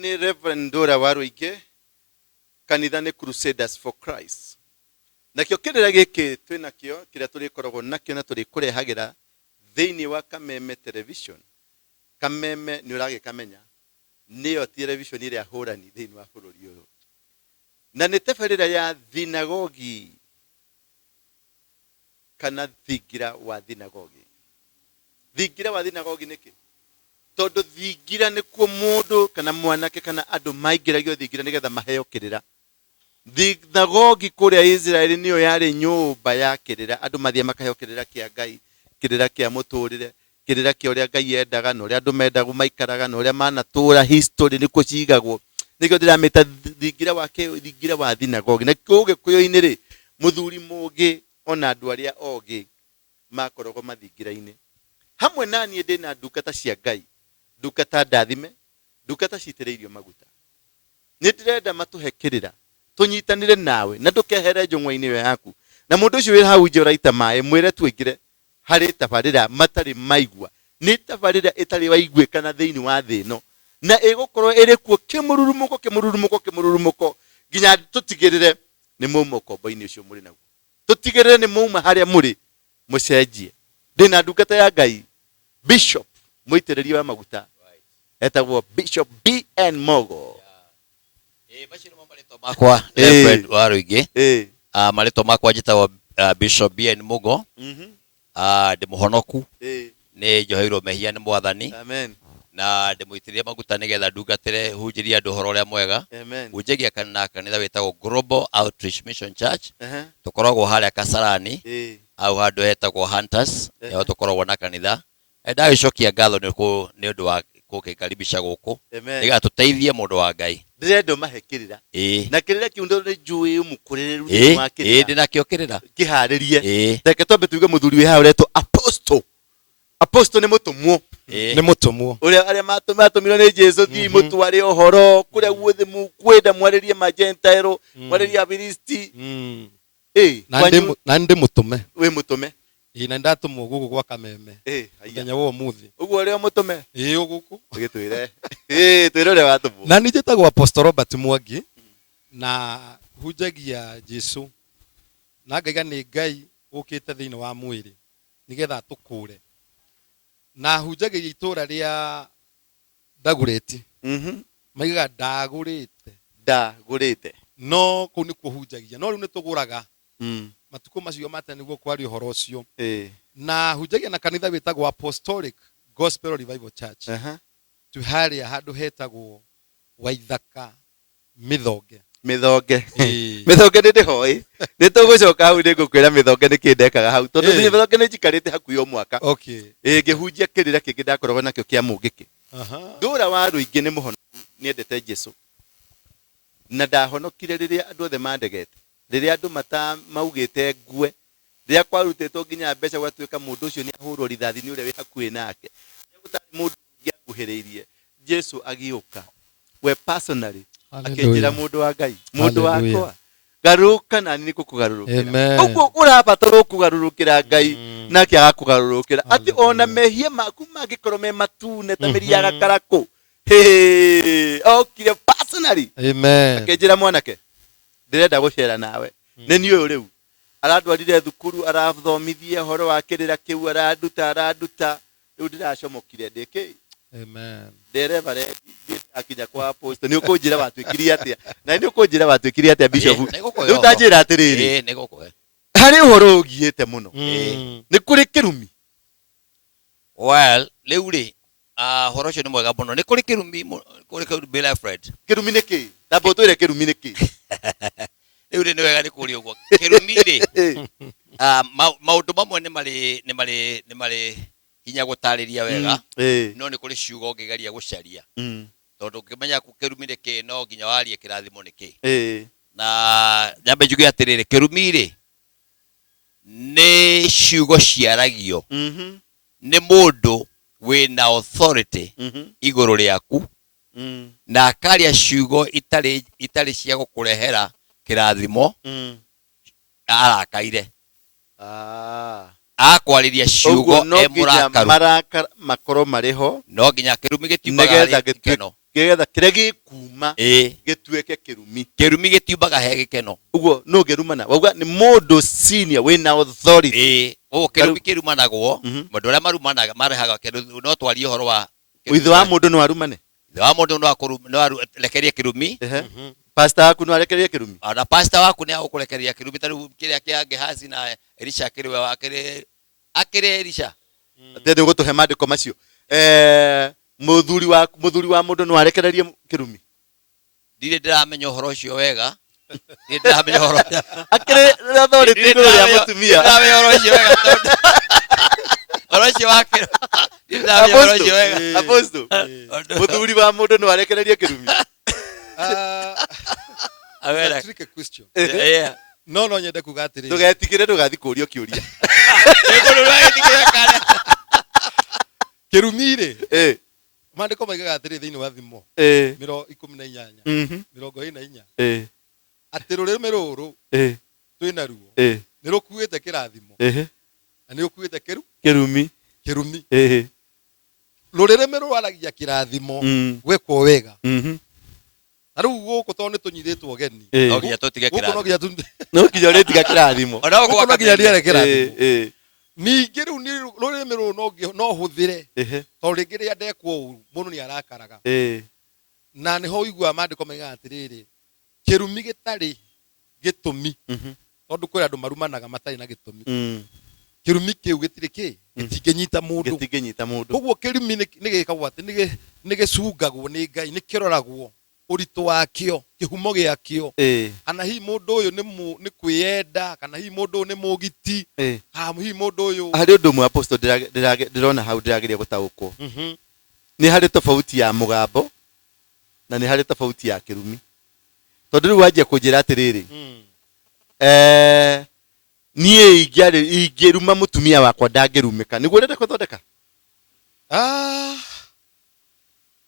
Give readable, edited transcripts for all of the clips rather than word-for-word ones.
ni Reverend Dora Waruige, kanitha ni Crusaders for Christ. Nakio kirira giki twinakio kiria turikoragwo nakio na turikurehagira thiini wa Kameme television. Kameme ni uragikamenya niyo television iria hurani thiini wa bururi uyu. Na ni tabarira ya Thinagogi kana Thigira Wa Thinagogi. Thigira Wa Thinagogi niki? Tondu thigira ni kuo mundu kana mwanake kana andu maingiragio thigira nigetha maheo kirira. Thinagogi kuria Israeli niyo yari nyumba ya kirira, andu mathia makaheo kirira kia Ngai, kirira kia muturire, kirira kia uria Ngai endaga no uria andu mendaga maikaraga no uria manatura history nikuo cigagwo. Nikio ndiramita thigira wa Thinagogi. Na kuge kuyo-ini ri muthuri mugi ona andu aria ogi makoragwo mathingira-ini. Hamwe nani ndina ndungata cia Ngai, ndungata ndathime, ndungata citiriirio maguta. Nitirenda matuhe kirira, tunyitanire nawe na ndukehere njung'wa-ini yaku. Na mundu ucio wi hau nje uraita mai mwire twingire hari tabarira matari maigwa. Ni tabarira itari waiguikana thiini wa thi no, na igukorwo iri kuo kimururumuko ginya tutigirire ni muuma ukombo-ini ucio muri naguo. Tutigirire ni muuma haria muri mucenjie. Ndina ndungata ya Ngai, Bishop muitiriria wa maguta, etagwo Bishop BN Mogo. Bashir mamarito makwa Reverend Waruige. Marito makwa njitagwo Bishop BN Mogo. Ndi muhonoku. Ni njoheirwo mehia ni Mwathani. Amen. Na ndimuitiria maguta nigetha ndungatire hunjiria andu horo uria mwega. Unjagia kanitha witagwo Global Outreach Mission Church. Tukoragwo haria Kasarani au handu hetagwo Hunters. Yo tukoragwo na kanitha. Ndagicokia ngatho ni undu wa gukikaribisha guku niga tuteithie mundu wa Ngai. Ndirendo mahekirira na kirira kiundo ni njui umukuriru wa kirira. Ndina kio kirira kiharirie. Teke twambe tuige muthuri wi hawo reto apostle. Apostle ni mutumwo. Ni mutumwo uria aria matumirwo ni Jesu thi mutware ohoro kuria guothe mukwenda mwaririe magentile mwaririe abiristi. Na ndi mutume. We mutume. Na ndatumwo gugu gwa Kameme. Muthenya wo muthi. Uguo rio mutume. Uguku. Ugitwire. Twirore watumwo. Na ni njitagwo Apostle Robert Mwangi na hunjagia Jesu. Na ngaiga ni Ngai ukite thiini wa mwiri nigetha tukure. Na hunjagia itura ria Ndagureti. Maiga ndagurite. No ku ni kuhunjagia. No riu ni tuguraga. Matuko macio mate niguo kwari uhoro ucio. Na hunjagia na kanitha witagwo Apostolic Gospel Revival Church. Tuharia handu hetagwo Waithaka Mithonge. Mithonge ndi hoi. Ni tugucoka hau ni ngukwira mithonge ni kindekaga hau. Tondu ni mithonge ni njikarite hakuhi o mwaka. Ngihunjia kirira kingi ndakoragwo nakio kia mungiki. Dora Waruige ni muhono niendete Jesu. Na ndahonokire riria andu othe mandegete. Riria andu maugite ngue. Riria kwarutitwo nginya mbeca gwatuika mundu ucio ni ahurwo rithathi ni uria wi hakuhi nake. Gutari mundu ngiakuhiriirie. Jesu agiuka. We personally akinjira mundu wa Ngai, mundu wakwa garuka na ni kukugaruruka. Uguo urabatara kugarurukira Ngai nake agakugarurukira. Ati ona mehia maku magikorwo me matune ta miria gakarako. Okay, personally. Akinjira mwanake. Ndirenda gucera nawe. Ni ni uyu riu aradwarire thukuru arathomithia horo wa kirira kiu araduta riu ndiracomokire ndiki. Dereva re akinya kwa apostle ni ukunjira watwikirie atia na ni ukunjira watwikirie atia bishop riu tanjira atiriri ni gukwe hari uhoro ugiete muno ni kuri kirumi. Well riu ri horo cio ni mwega muno ni kuri kirumi Bill Fred. Kirumi ni ki ndabo twire kirumi ni ki riu ri ni wega ni kuri uguo kirumi ri maundu mamwe ni mari hinya gutariria wega. No ni kuri ciugo ngigeria gucaria tondu ngimenya ku kirumi ni ki no nginya warie kirathimo ni ki. Na nyambe njuge atiriri kirumi ri ni ciugo ciaragio ni mundu wina authority iguru riaku na akaria ciugo itari cia gukurehera kirathimo arakaire. Akwariria ciugo maraka makoro mariho no nginya kirumi gitiumaga gikeno gegetha kire gikuma gitueke kirumi gitiumbaga he gikeno uguo no gerumana wauga ni mundu senior wina authority kirumi kirumanagwo mundu uria marumanaga marehaga kendo no twarie horo wa ithe wa mundu no arumane ithe wa mundu no arekerie kirumi pastor waku no arekerie kirumi na pastor waku ni agukurekeria kirumi tari kiria kia Gehazi na Elisha kiri we akiri Elisha tende gutuhe mandiko macio muthuri wa mundu no arekererie kirumi ndire ndiramenya horo ucio wega ndire ndiramenya horo akiri authority no ya mutumia ndiramenya horo ucio wega horo ucio wake ndiramenya horo ucio wega apostle muthuri wa mundu no arekererie kirumi Awera trick question no nyende kuga atiri tugetigire tugathi kurio kiuria kirumire mandiko maigaga atiri thiini wa thimo 18 24 ati rurimi ruru twina ruo ni rukuite kirathimo na ni rukuite kirumi rurimi rwaragia kirathimo gwekwo wega aru guku to ni tunyithitwo geni ogia tutige kirathimo no kinya retiga kirathimo ona guku no kinya kirathimo ningi riu ni rurimi ru no huthire to ringi ria ndekwo uru mundu ni arakaraga na ni ho igua mandiko maiga atiriri kirumi gitari gitumi tondu kwira andu marumanaga matari na gitumi kirumi kiu gitiri gitinginyita mundu koguo kirumi ni gikagwo ati ni gicungagwo ni Ngai ni kiroragwo uritu wakio kihumo giakio ana hi mundu uyu ni kwiyenda kana hi mundu ni mugiti hi mundu uyu hari undu mwe apostle ndirona hau ndirageria gutaukwo ni hari tofauti ya mugambo na ni hari tofauti ya kirumi tondu riu wanjia kunjira atiriri nie ingiruma mutumia wakwa ndangirumika niguo urenda kuthondeka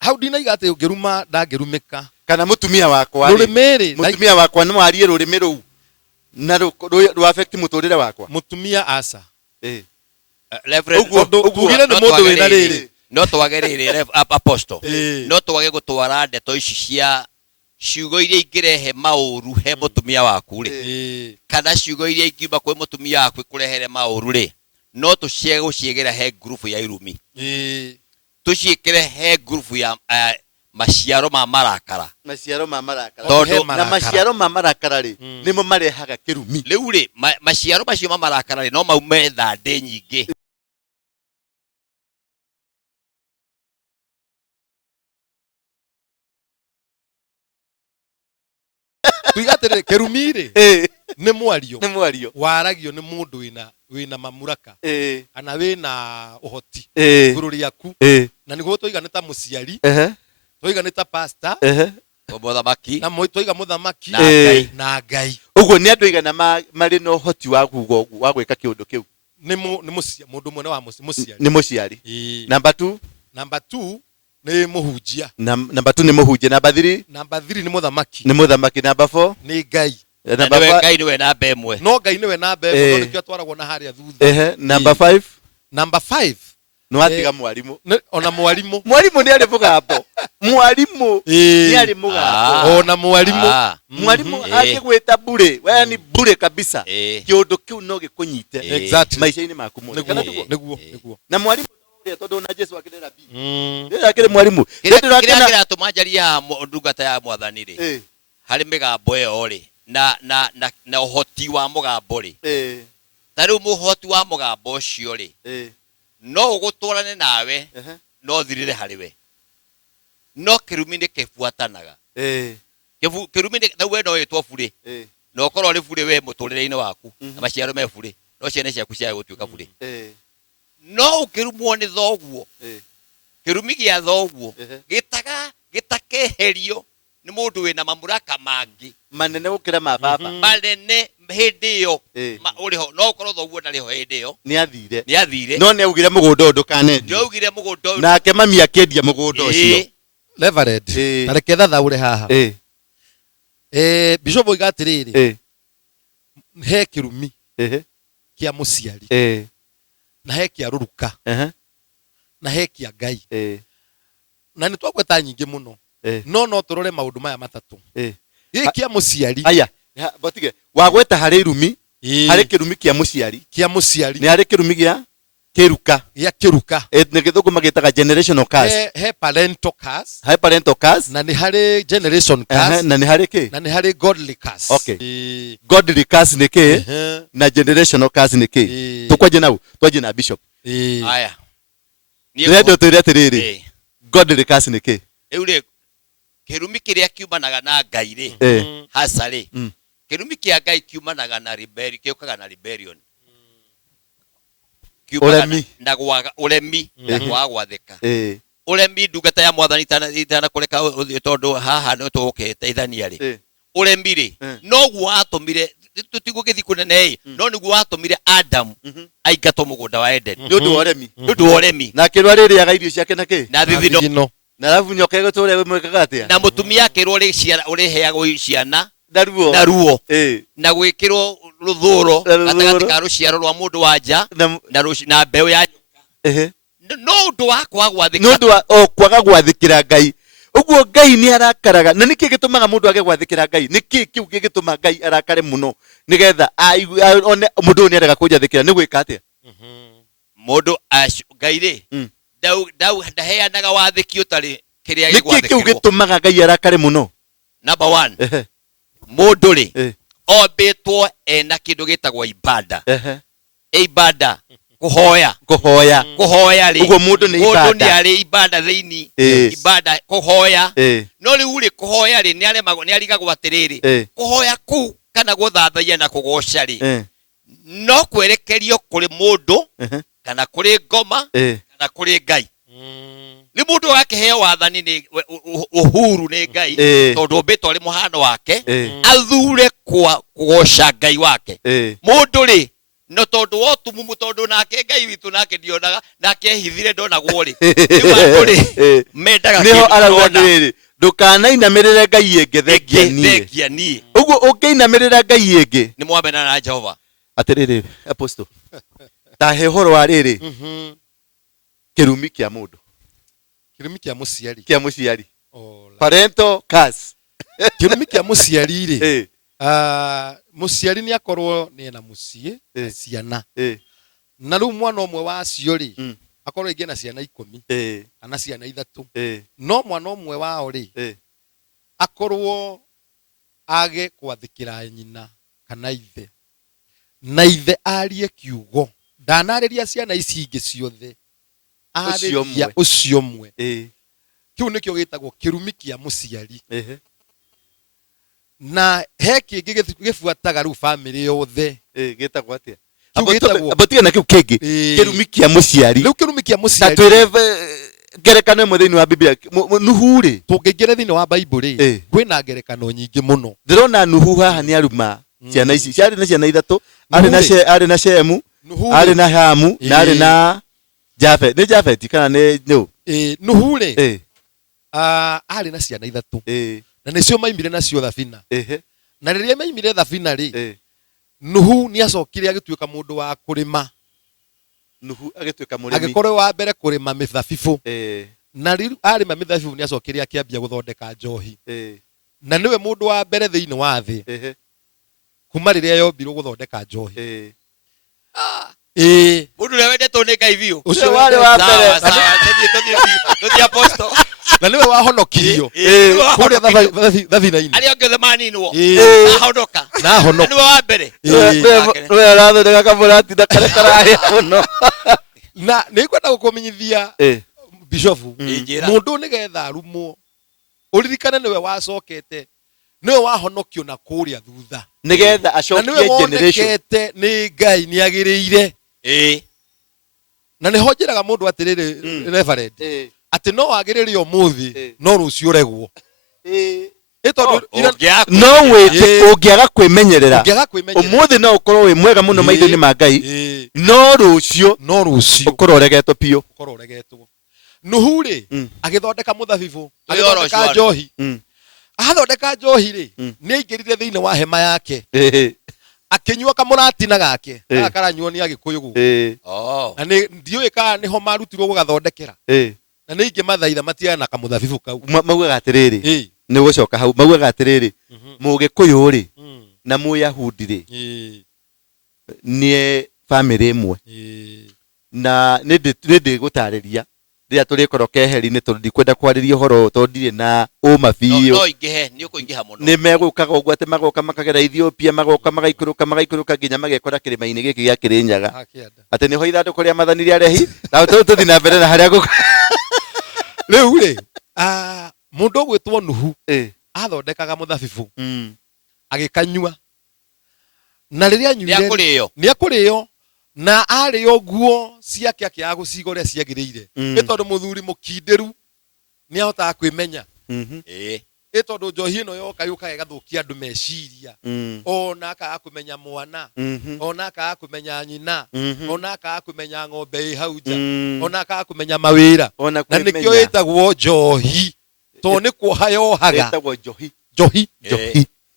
hau ndinaiga ati ngiruma ndangirumika kana mutumia wakwa mutumia wakwa no arie rurimi ruu na ru affect muturire wakwa mutumia asa ugire ni mundu wina riri no twagerire apostle no twage gutwara ndeto ici cia ciugo iria ingirehe mauru he mutumia waku ri kana ciugo iria ingiuma kwi mutumia waku kurehere mauru ri no tuciege guciegera he group ya irumi tuciikire he group ya maciaro ma marakara na maciaro ma marakara ri nimo marehaga kirumi riu ri maciaro macio ma marakara ri no maume thande nyingi tuigatire kirumire ni mwario waragio ni mundu wina mamuraka ana wina uhoti guru riaku na niguo toiga ni ta muciari toiga ni ta pastor muthamaki na toiga muthamaki na Ngai uguo ni andu igana mari no uhoti wa kugo wa gwika kiundu kiu ni mundu mwene wa muciari ni muciari number 2 ni muhunjia number 2 ni muhunjia number 3 ni muthamaki number 4 ni Ngai Ngai niwe namba imwe no Ngai niwe namba imwe no nikio twaragwo na haria thutha number 5 no atiga mwarimu ona mwarimu ni ari mugambo mwarimu ni ari mugambo ona mwarimu akigwita bure wewe ni bure kabisa kiundu kiu no gikunyite exactly maisha-ini maku mothe kana niguo na mwarimu tondu na Jesu akirera bi akire mwarimu kira tumanjaria ndungata ya mwathani ri hari migambo iyo ri na uhoti wa mugambo ri tari muhoti wa mugambo ucio ri no ugutwarane nawe no thirire hariwe no kirumi ni kifuatanaga kirumi ni tawe no yetwo bure no korwo ri bure we muturire-ini waku na maciaro me bure no ciene ciaku cia gutuika bure no ukirumwo ni thoguo kirumi gia thoguo gitakeherio ni mundu wina mamuraka mangi manene gukira mababa manene hindi iyo uriho no korwo thoguo ndariho hindi iyo ni athire no ni augire mugunda ndukanendio augire mugunda nake mami akendia mugunda ucio Reverend tareke thathaure haha bishop igatiriri he kirumi kia muciari na he kia ruruka na he kia Ngai na ni twagweta nyingi muno no turore maundu maya matatu giki muciari aya botige wagweta hari irumi hari kirumi kia muciari ni hari kirumi gia kiruka ne githugu magitaga generational curse he parental curse na ni hari generation curse na ni hari ki na ni hari godly curse. Okay, godly curse ni ki na generational curse ni ki tukwaje nau twaje na bishop aya niendo turetiriri godly curse ni ki eure kirumi kiria kiumanaga na Ngai ri hasa ri kirumi kia Ngai kiumanaga na rebellion kiukaga na rebellion uremi na uremi na gwathika uremi ndungata ya mwathani itana kureka tondu haha no tukete ithania ri uremi ri no guo atumire tutigũgĩthi kũnene no nĩguo atumire Adam aingatwo mũgũnda wa Eden nĩũndũ wa ũremi na kĩrwa rĩrĩaga irio ciake na kĩ na thithino na alafu nyoka ĩgũtũũria we mwĩkaga atĩa na mũtumia akĩrwo ũrĩheagwo ciana na ruo na gwĩkĩrwo rũthũũro gatagatĩ ka rũciaro rwa mũndũ wa nja na mbeũ ya no ũndũ wa kwaga gwathĩkĩra Ngai uguo Ngai ni arakaraga na niki gitumaga mundu age gwathikira Ngai niki kiu gigituma Ngai arakare muno nigetha one mundu ni arega kunjathikira ni gwika atia mundu Ngai ri dau ndaheanaga wathiki utari kiria gigwathikirwo niki kiu gitumaga Ngai arakare muno. Number 1 mundu ri ombitwo ena kindu gitagwo ibada ibada kuhoya ri ugo mundu ni ibada mundu ni ari ibada thiini ibada kuhoya no riu ri kuhoya ri ni aremagwo ni arigagwo atiriri kuhoya ku kana guthathaia na kugoca ri no kwerekerio kuri mundu kana kuri ngoma kana kuri Ngai ni mundu akiheo wathani ni uhuru ni Ngai tondu mbitwo ari muhano wake athure kugoca Ngai wake mundu ri no tondu wotu mumu tondu nake Ngai witu nake ndionaga nake hithire ndonagwo ri ni wandu ri mendaga niho arauga ndukanainamirire Ngai yenge thengia nie uguo ungiinamirira Ngai yenge ni mwamena na Jehova atiriri apostle ta he horo wa riri kirumi kia mundu kia muciari parental curse kirumi kia muciari ri muciari ni akorwo ni na mucie ciana na riu mwana umwe wa cio ri akorwo ingi na ciana 10 kana ciana 3 no mwana umwe wao ri akorwo age kwathikira nyina kana ithe na ithe arie kiugo ndanarĩria ciana ici ingĩ ciothe arĩria ũcio ũmwe kiu nikio gĩtagwo kĩrumi kĩa mũciari na he kĩngĩ gĩbuataga rĩu family yothe gĩtagwo atĩa abotiga na kiu kĩngĩ kĩrumi kĩa mũciari rĩu kĩrumi kĩa mũciari tatwĩre ngerekano ĩmwe thĩinĩ wa Biblia Nuhu rĩ tũngĩingĩra thĩinĩ wa Bible rĩ kwĩna ngerekano nyingĩ mũno ndĩrona Nuhu haha nĩ aruma ciana ici ciarĩ na ciana 3 arĩ na Shemu arĩ na Hamu na arĩ na Jafet nĩ Jafet kana nĩ no Nuhu rĩ arĩ na ciana 3 na nĩcio maimire nacio thabina na rĩrĩa maimire thabina rĩ Nuhu nĩ acokire agĩtuĩka mũndũ wa kũrĩma Nuhu agĩtuĩka mũrĩmi agĩkorwo wa mbere kũrĩma mĩthabibũ na rĩu arĩma mĩthabibũ nĩ acokire akĩambia gũthondeka njohi na nĩwe mũndũ wa mbere thĩinĩ wa thĩ kuma rĩrĩa yombirwo gũthondeka njohi mundu ũrĩa wendetwo nĩ Ngai biũ ũcio warĩ wa mbere tũthiĩ apostle na niwe wahonokirio kũrĩa thabina-inĩ arĩa angĩ othe maninwo ahonoka niwe wa mbere we arathondeka kamũrati na karĩa karahĩa mũno na nĩngwenda gũkũmenyithia bishop mũndũ nĩgetha arumwo ũririkane niwe wacokete niwe wahonokio na kũrĩa thutha nĩgetha acokie generation nĩ Ngai nĩ agĩrĩire na nĩho njĩraga mũndũ atĩrĩrĩ reverend atĩ no wagĩrĩre ũmũthĩ no rũciũ ũregwo no wĩte ũngĩaga kwĩmenyerera ũmũthĩ no ũkorwo wĩ mwega mũno maitho-inĩ ma Ngai no rũciũ ũkorwo ũregetwo piũ Nuhu rĩ agĩthondeka mũthabibũ agĩthondeka njohi athondeka njohi rĩ nĩ aingĩrire thĩinĩ wa hema yake akĩnyua kamũratina gake karanyuo nĩ Agĩkũyũ gũkũ na ndiũĩ kana nĩho marutirwo gũgathondekera na nĩ ingĩ mathaitha matiana kamũthabibũ kau maugaga atĩrĩrĩ nĩ gũcoka hau maugaga atĩrĩrĩ Mũgĩkũyũ rĩ na Mũyahudi rĩ nĩ family ĩmwe na nĩ gũtarĩria rĩrĩa tũrĩkorwo keheri-inĩ tondũ ndikwenda kwarĩria ũhoro tondũ ndirĩ na ũma biũ no ingĩhe nĩ ũkũingĩha mũno nĩ megũkaga ũguo atĩ magoka makagera Ethiopia magoka magaikũrũka nginya magekora kĩrĩma-inĩ gĩkĩ gĩa Kĩrĩnyaga atĩ nĩho ithandũkũ rĩa Mwathani rĩa rehi na tũthiĩ na mbere na harĩa rĩu rĩ mũndũ ũgwĩtwo Nuhu athondekaga mũthabibũ agĩkanyua na rĩrĩa anyuire nĩekũrĩo na arĩo nguo ciake akĩaga gũciga ũrĩa ciagĩrĩire nĩ tondũ mũthuri mũkindĩru nĩahotaga kwĩmenya tondũ njohi ĩno yoka yũkaga ĩgathũkia andũ meciria ona akaga kũmenya mwana ona akaga kũmenya nyina ona akaga kũmenya ng'ombe ĩ hau nja ona akaga kũmenya mawĩra na nĩkĩo ĩtagwo njohi tondũ nĩ kuoha yohaga njohi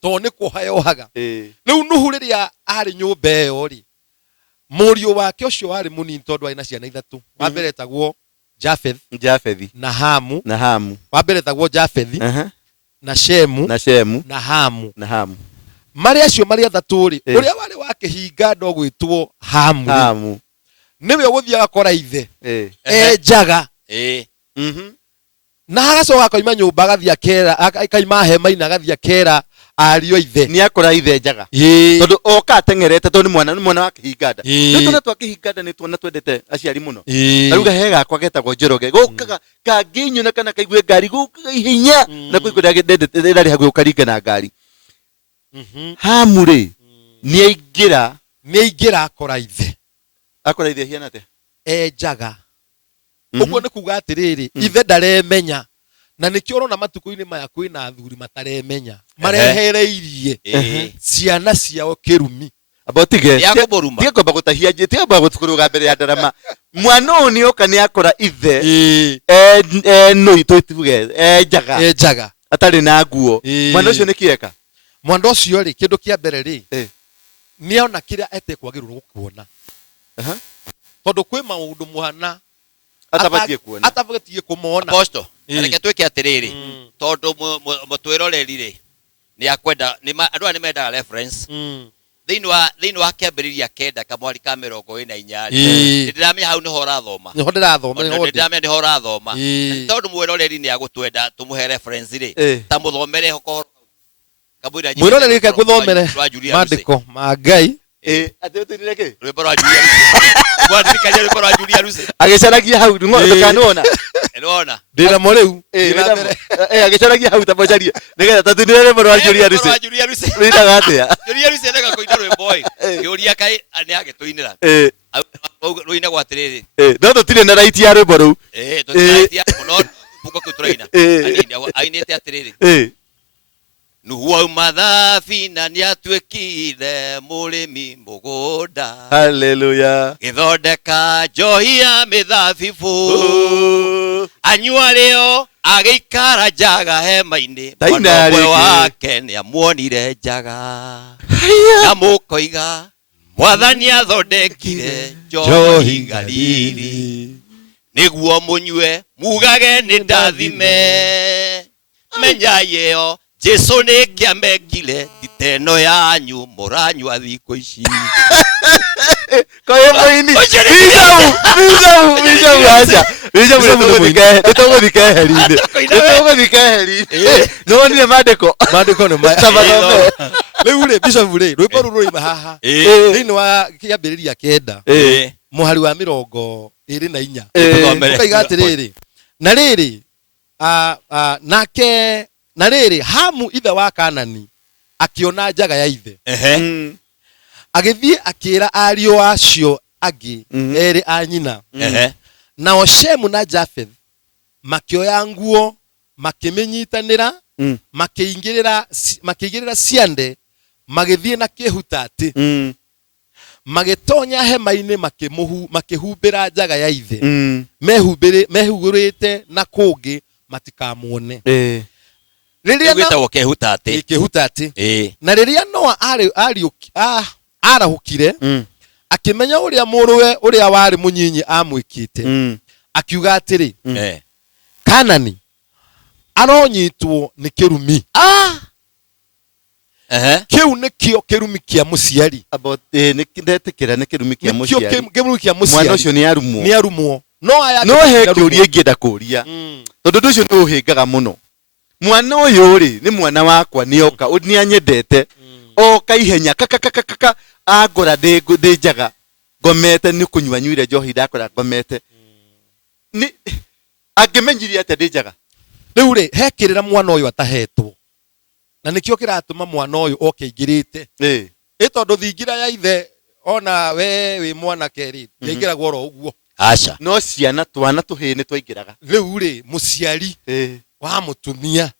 tondũ nĩ kuoha yohaga rĩu Nuhu rĩrĩa arĩ nyũmba ĩyo rĩ mũriũ wake ũcio warĩ mũnini tondũ arĩ na ciana ithatũ wa mbere etagwo Jafethi na Hamu wa mbere etagwo Jafethi na Shemu na Hamu marĩ acio marĩ athatũ rĩ ũrĩa warĩ wa kĩhinga ndo gwĩtwo Hamu nĩwe ũgũthiĩ agakora ithe enjaga na agacoka akaima nyũmba agathiĩ akera akaima hema-inĩ agathiĩ akera ariũ ithe nĩ akora ithe njaga tondũ oka ateng'erete tondũ nĩ mwana wa kĩhinganda nĩ tuona twa kĩhinganda nĩ tuona twendete aciari mũno arauga he gakwa getagwo Njoroge gũkaga kangĩnyona kana kaigue ngari gũkaga ihenya na kũigua rĩarĩ haguĩ ũkaringa na ngari Hamu rĩ nĩaingĩra akora ithe hiana atĩa enjaga ũguo nĩ kuga atĩrĩrĩ ithe ndaremenya na nĩkĩo ũrona matukũ-inĩ maya kwĩna athuri mataremenya marehereirie ciana ciao kĩrumi tiga kwamba gũtahia tiga kwamba gũkũrũga mbere ya ndarama mwana ũyũ nĩoka nĩakora ithe nũi tũtuge enjaga atarĩ na nguo mwana ũcio nĩkĩeka mwana ũcio rĩ kĩndũ kĩa mbere rĩ nĩona kĩrĩa etekwagĩrĩrwo kuona tondũ kwĩ maũndũ mwana atabatiĩ kũmona Apostle reke twĩke atĩrĩrĩ tondũ mũtwĩroreri rĩ nĩakwenda andũ aya nĩmendaga reference thĩinĩ wa kĩambĩrĩria kenda kamwari ka 24 ndĩramenya hau nĩho ũrathoma nĩho ũrathoma tondũ mwĩroreri nĩagũtwenda tũmũhe reference rĩ ta mũthomere mwĩroreri ngũthomere maandĩko ma Ngai rwĩmbo rwa Julia mwathikania rwĩmbo rwa Julia Lucy agĩcaragia hau ndũkanona ndĩna mo rĩu agĩcaragia hau tamocarie nĩgetha tatũnire rwĩmbo rwa Julia Lucy rwĩnaga atĩa Julia Lucy endaga kũina rwĩmbo kĩũria Kai nĩagĩtũinĩra rũinagwo atĩrĩrĩ no tũtirĩ na raiti ya rwĩmbo rũu no mbuko kĩu tũraina ainĩte atĩrĩrĩ Nuhu auma thabina nĩatuĩkire mũrĩmi mũgũnda haleluya gĩthondeka njohi ya mĩthabibũ anyua rĩo agĩikara njaga hema-inĩ mwana wake nĩamuonire njaga na mũkoiga Mwathani athondekire njohi Galili nĩguo mũnyue mugage nĩ ndathime menyai ĩyo Jesu nĩ kĩamekire titeno yanyu mũranyua thikũ ici koye mũini nĩtũgũthiĩ keheri-inĩ nĩwonire maandĩko rĩu rĩ Bishop rĩ rwĩmbo rũu rũroima haha thĩinĩ wa kĩambĩrĩria kenda mũhari wa 24 ũkaiga atĩrĩrĩ na rĩrĩ na rĩrĩ Hamu ithe wa Kanani akĩona njaga ya ithe agĩthiĩ akĩra ariũ acio angĩ erĩ a nyina nao Shemu na Jafeth makĩoya nguo makĩmĩnyitanĩra makĩigĩrĩra ciande magĩthiĩ na kĩhutatĩ magĩtonya hema-inĩ makĩhumbĩra njaga ya ithe mehurĩte na kũngĩ matikamuone kĩhutatĩ na rĩrĩa Noa arahũkire akĩmenya ũrĩa mũrũwe ũrĩa warĩ mũnyinyi amwĩkĩte akiuga atĩrĩ Kanani aronyitwo ni kirumi. Kiu nikio kirumi kia muciari. About nikindetekera ni kirumi kia muciari. Kirumi kia muciari. Mwana ucio ni arumwo. Ni arumwo. No he kiuria ingienda kuria. Tondu ucio ni uhingaga muno. Mwana uyu ri ni mwana wakwa ni oka ni anyendete. Oka ihenya kaka agora de jaga. Gomete ni kunywa nywire njohi ndakora gomete. Ni agemenyirie ate de jaga. Riu ri hekirira mwana uyu atahetwo. Na nikio kiratuma mwana uyu okeingirite. Tondu Thigira ya ithe ona we mwana keri yaingira goro uguo. Acha. No ciana twana tuhini twaingiraga. Riu ri muciari wa mutumia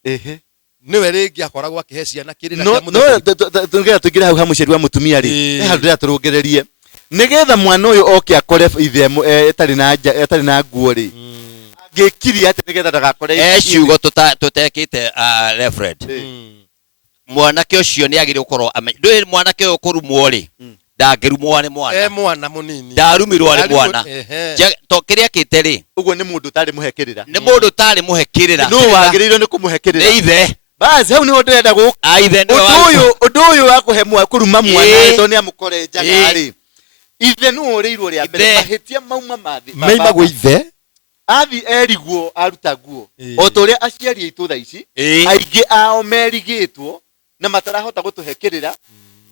niwe ringi akoragwo akihe ciana kirira kia mutumia. No tungira tugira hau ha muciari wa mutumia ri. Handira turongererie. Nigetha mwana uyu oke akore ithe etari na nguo ri. Ngekiri ati nigetha ndagakore ciugo tutekite referred. Mwanake ucio ni agire ukorwo ndwe mwanake uyu kurumwo ri ndangirumwo ni mwana mwana munini ndarumirwo ni mwana to kiria kite ri uguo ni mundu tari muhekirira ni mundu tari muhekirira no wagirirwo ni kumuhekirira ni ithe basi hau niho ndirenda guka ithe undu uyu wa kuhemwa kuruma mwana to ni amukore njaga ri ithe no ureirwo ria mbere mahitia mauma mathi maimagwo ithe athi erigwo aruta nguo o toria aciari aitu tha ici aingi ao merigitwo na matarahota gutuhekirira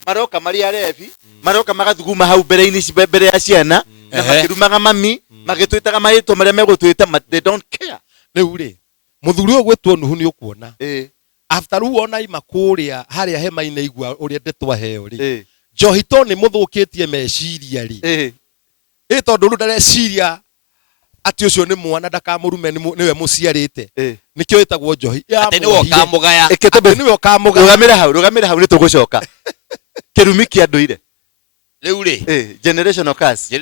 maroka mari arevi maroka magathuguma hau mbere ya ciana na makirumaga mami magitwitaga maitwo maria megutwita they don't care. Riu ri muthuri uyu gwitwo nuhu ni ukuona after ru ona ima kuria haria hema-ine igua uria ndetwa heo ri njohi to ni muthukitie meciria ri tondu ru ndareciria ati ucio ni mwana ndakamurume niwe muciarite nikio itagwo njohi ati niwe okamugaya niwe okamugaya rugamira hau ni tugucoka kirumi kia nduire riu ri generational curse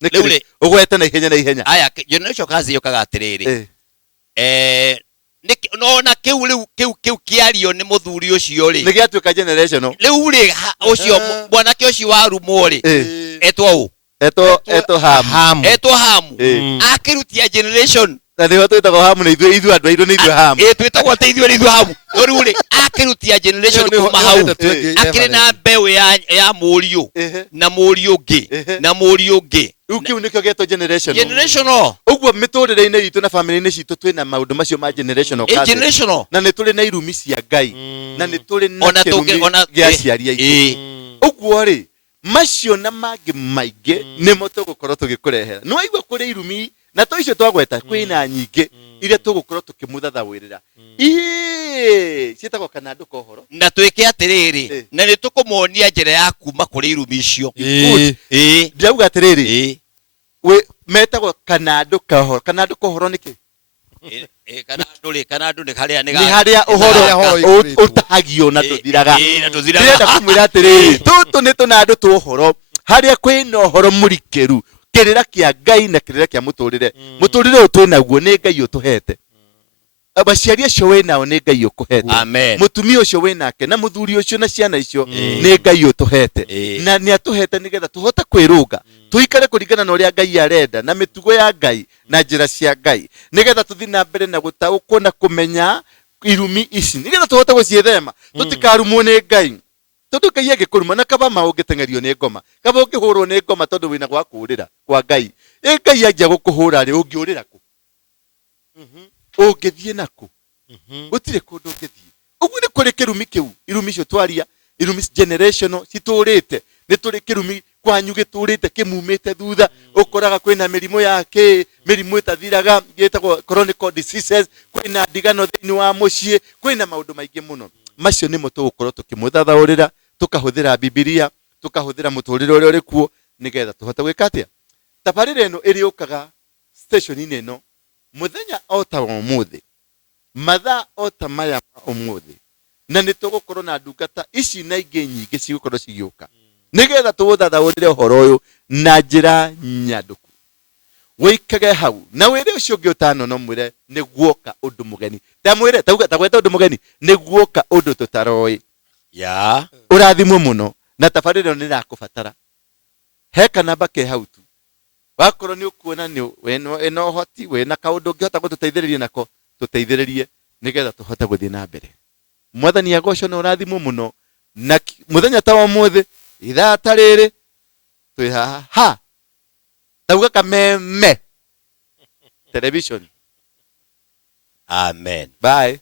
riu ri ugwete na ihenya aya generational curse yokaga atiriri no kiu kiario ni muthuri ucio ri ni giatuika generational riu ri ucio mwanake ucio warumwo ri etwo hamu akirutia generation na ni watu itago hamu ni ithu andu airu ni ithu hamu twitagwo te ithu ni ithu hamu no riu ri akirutia generation kuma hau akiri na mbeu ya muriu na muriu ngi na muriu ngi ukiu nikio geto generational uguo miturire-ine itu na family-ine citu twina maundu macio ma generational na ni turi na irumi cia Ngai na ni turi na kirumi gia ciari aitu uguo ri macio na mangi maingi nimo tugukorwo tugikurehera no aigua kuri irumi na to icio twagweta kwina nyingi iria tugukorwo tukimuthathawirira cietagwo kanandu kohoro na twike atiriri na ni tukumuonia njira ya kuma kuri irumi icio ndirauga atiriri we metagwo kanandu kohoro niki kanandu ni haria uhoro utahagio na tuthiraga ndirenda kumwira atiriri tutu ni tunandu tu uhoro haria kwina uhoro murikiru kirira kia Ngai na kirira kia muturire uyu twinaguo ni Ngai utuhete abaciari acio winao ni Ngai ukuhete mutumia ucio winake na muthuri ucio na ciana icio ni Ngai utuhete na ni atuhete nigetha tuhota kwirunga tuikare kuringana na uria Ngai arenda na mitugo ya Ngai na njira cia Ngai nigetha tuthi na mbere na gutaukwo na kumenya irumi ici nigetha tuhota guciethema tutikarumwo ni Ngai tondu Ngai agikuruma na kaba maungitengerio ni ngoma kaba ungihurwo ni ngoma tondu wina gwa kurira kwa Ngai Ngai anjia gukuhura ri ungiurira ku ungithie naku gutire kundu ungithie ugu ni kuri kirumi kiu irumi icio twaria irumi generational citurite ni turi kirumi kwanyu giturite kimumite thutha ukoraga kwina mirimo yake mirimo itathiraga gitagwo chronic diseases kwina ndigano thiini wa mucii kwina maundu maingi muno macio nimo tugukorwo tukimuthathaurira tukahuthira Biblia tukahuthira muturire uria uri kuo nigetha tuhote gwika atia tabarire ino iriukaga station-ini ino muthenya ota umuthi mathaa ota maya umuthi na ni tugukorwo na ndungata ici na ingi nyingi cigukorwo cigiuka nigetha tuuthathaurire uhoro uyu na njira nyanduku wikage hau na wire ucio ungi utanono mwire ni guoka undu mugeni tamwire tagweta undu mugeni ni guoka undu tutaroi urathimwo muno na tabarire ni rakubatara heka namba ke hau tu wakorwo ni ukuona ni wena uhoti wena kaundu ngihota gututeithiriria nako tuteithiririe nigetha tuhote guthii na mbere. Mwathani agocwo na urathimo muno na muthenya ta wa muthi ithaa ta riri twi haha tauga kameme television. Amen. Bye.